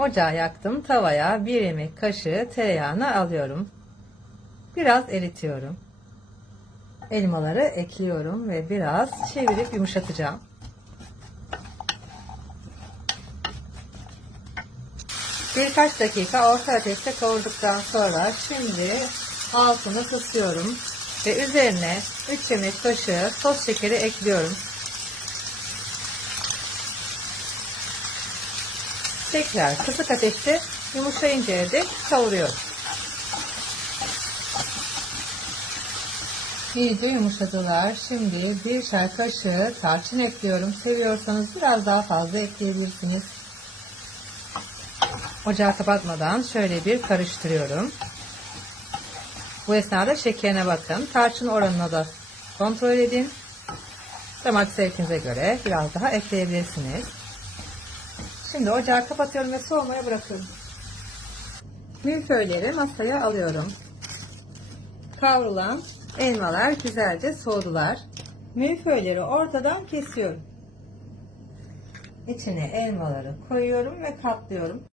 Ocağı yaktım. Tavaya bir yemek kaşığı tereyağını alıyorum. Biraz eritiyorum. Elmaları ekliyorum ve biraz çevirip yumuşatacağım. Birkaç dakika orta ateşte kavurduktan sonra şimdi altını kısıyorum ve üzerine 3 yemek kaşığı toz şekeri ekliyorum. Tekrar kısık ateşte yumuşayıncaya dek kavuruyorum. İyice yumuşadılar. Şimdi bir çay kaşığı tarçın ekliyorum. Seviyorsanız biraz daha fazla ekleyebilirsiniz. Ocağı kapatmadan şöyle bir karıştırıyorum. Bu esnada şekerine bakın. Tarçın oranına da kontrol edin. Damak zevkinize göre biraz daha ekleyebilirsiniz. Şimdi ocağı kapatıyorum ve soğumaya bırakıyorum. Milföyleri masaya alıyorum. Kavrulan elmalar güzelce soğudular. Milföyleri ortadan kesiyorum. İçine elmaları koyuyorum ve katlıyorum.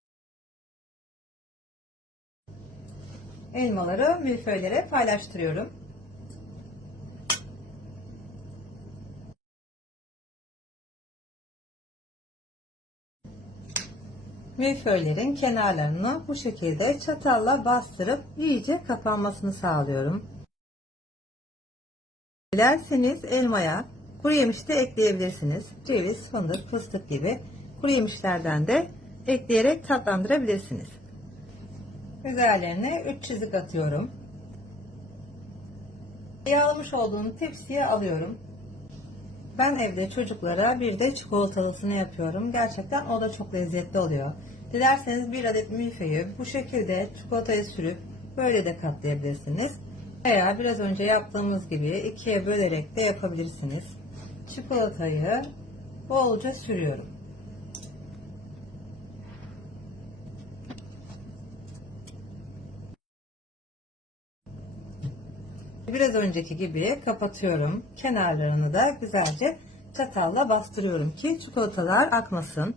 Elmaları milföylere paylaştırıyorum. Milföylerin kenarlarını bu şekilde çatalla bastırıp iyice kapanmasını sağlıyorum. Dilerseniz elmaya kuru yemiş de ekleyebilirsiniz. Ceviz, fındık, fıstık gibi kuru yemişlerden de ekleyerek tatlandırabilirsiniz. Üzerlerine 3 çizik atıyorum. Yağlamış olduğum tepsiye alıyorum. Ben evde çocuklara bir de çikolatalısını yapıyorum. Gerçekten o da çok lezzetli oluyor. Dilerseniz bir adet milföyü bu şekilde çikolataya sürüp böyle de katlayabilirsiniz. Veya biraz önce yaptığımız gibi ikiye bölerek de yapabilirsiniz. Çikolatayı bolca sürüyorum. Biraz önceki gibi kapatıyorum. Kenarlarını da güzelce çatalla bastırıyorum ki çikolatalar akmasın.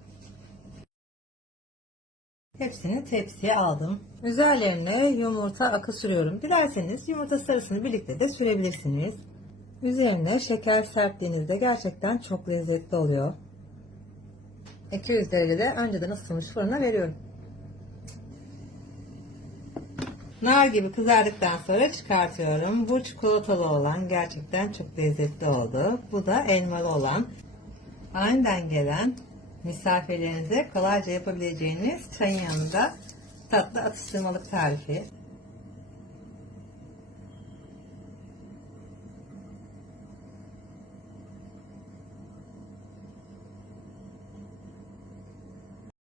Hepsini tepsiye aldım. Üzerlerine yumurta akı sürüyorum. Dilerseniz yumurta sarısını birlikte de sürebilirsiniz. Üzerine şeker serptiğinizde gerçekten çok lezzetli oluyor. 200 derecede önceden ısıtılmış fırına veriyorum. Nar gibi kızardıktan sonra çıkartıyorum. Bu çikolatalı olan gerçekten çok lezzetli oldu. Bu da elmalı olan. Aniden gelen misafirlerinize kolayca yapabileceğiniz çayın yanında tatlı atıştırmalık tarifi.